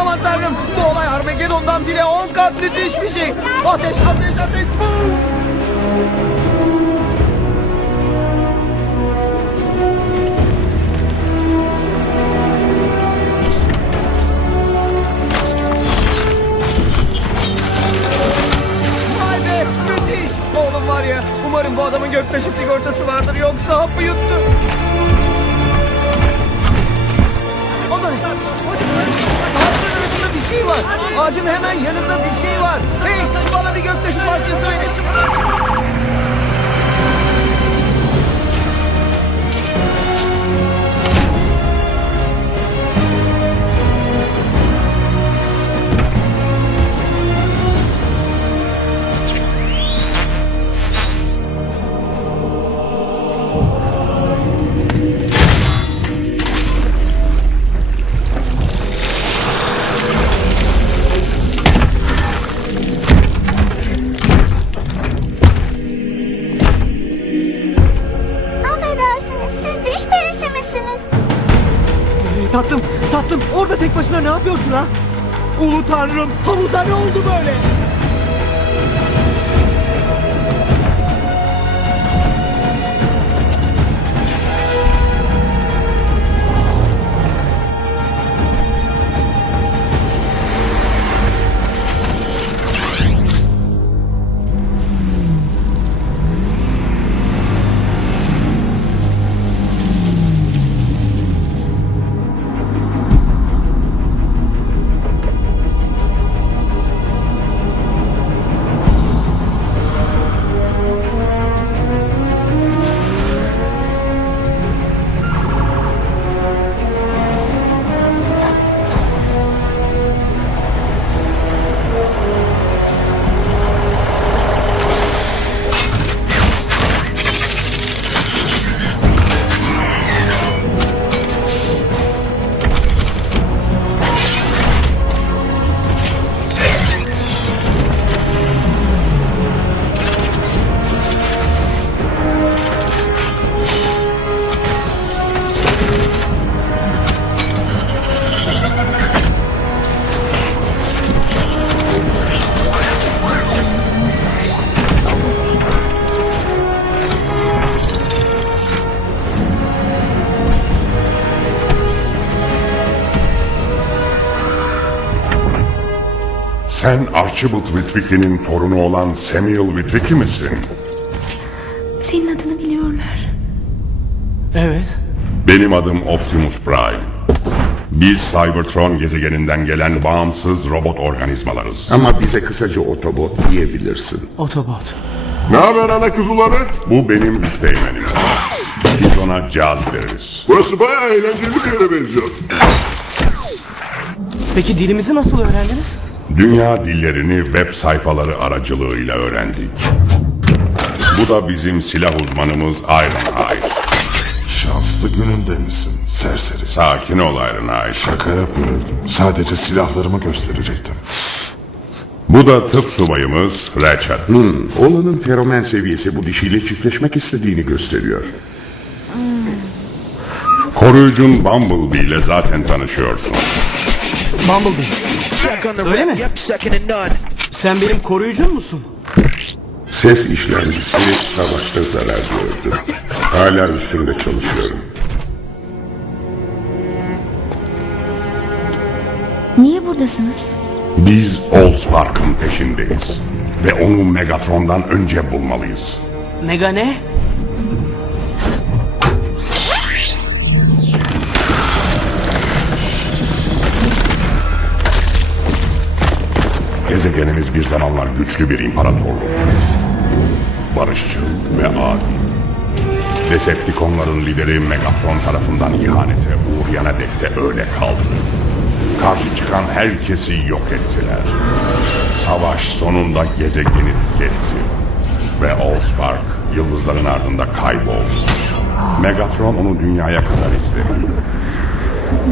Aman tanrım bu olay Armageddon'dan bile 10 kat müthiş bir şey. Ateş ateş ateş. Bum! Vay be müthiş. Oğlum var ya umarım bu adamın göktaşı sigortası vardır yoksa hapı yuttu. Bir şey var. Ağacın hemen yanında bir şey var. Hey bana bir göktaşı parçası verin. Tatlım tatlım orada tek başına ne yapıyorsun ha? Ulu tanrım havuza ne oldu böyle? Sen Archibald Witwicky'nin torunu olan Samuel Witwicky misin? Senin adını biliyorlar. Evet. Benim adım Optimus Prime. Biz Cybertron gezegeninden gelen bağımsız robot organizmalarız. Ama bize kısaca otobot diyebilirsin. Otobot. Ne haber ana kuzuları? Bu benim üsteğmenim. Biz ona caz veririz. Burası bayağı eğlenceli bir yere benziyor. Peki dilimizi nasıl öğrendiniz? Dünya dillerini web sayfaları aracılığıyla öğrendik. Bu da bizim silah uzmanımız Ironhide. Şanslı gününde misin serseri? Sakin ol Ironhide. Şaka yapıyordum. Sadece silahlarımı gösterecektim. Bu da tıp subayımız Ratchet. Olanın feromen seviyesi bu dişiyle çiftleşmek istediğini gösteriyor. Koruyucun Bumblebee ile zaten tanışıyorsun. Bumblebee. Check on the Öyle mi? Sen benim koruyucum musun? Ses işlemcisi savaşta zarar gördü. Hala üstünde çalışıyorum. Niye buradasınız? Biz Allspark'ın peşindeyiz. Ve onu Megatron'dan önce bulmalıyız. Mega ne? Gezegenimiz bir zamanlar güçlü bir imparatorluk. Barışçıl ve adil. Decepticonların lideri Megatron tarafından ihanete uğrayana dek de öyle kaldı. Karşı çıkan herkesi yok ettiler. Savaş sonunda gezegeni tüketti. Ve Allspark yıldızların ardında kayboldu. Megatron onu dünyaya kadar izledi.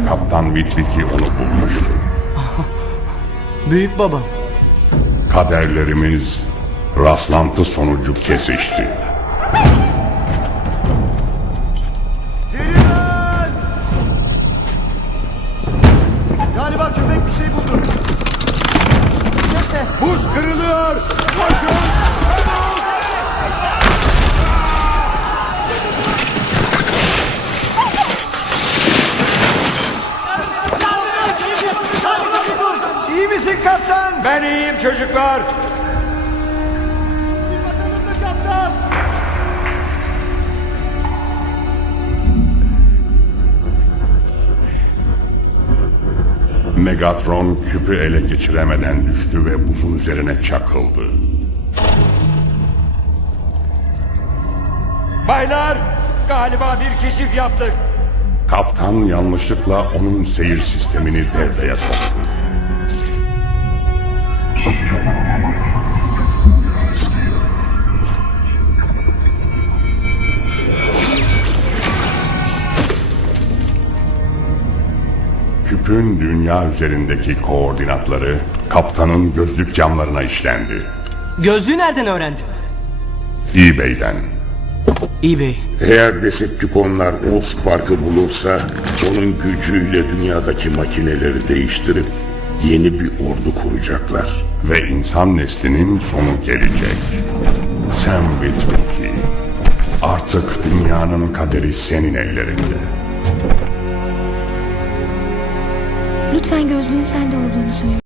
Kaptan Witwicky onu bulmuştu. Büyük babam. Kaderlerimiz rastlantı sonucu kesişti. Galiba köpek bir şey buldu. Ses ne? Buz kırılıyor. Çocuklar. Bir bakalım mı kaptan? Megatron küpü ele geçiremeden düştü ve buzun üzerine çakıldı. Baylar galiba bir keşif yaptık. Kaptan yanlışlıkla onun seyir sistemini devreye soktu. Küpün dünya üzerindeki koordinatları kaptanın gözlük camlarına işlendi. Gözlüğü nereden öğrendin? eBay'den. eBay. Eğer Decepticonlar Allspark'ı bulursa onun gücüyle dünyadaki makineleri değiştirip yeni bir ordu kuracaklar. ve insan neslinin sonu gelecek. Sam Witwicky, artık dünyanın kaderi senin ellerinde. Lütfen gözlüğün sende olduğunu söyle.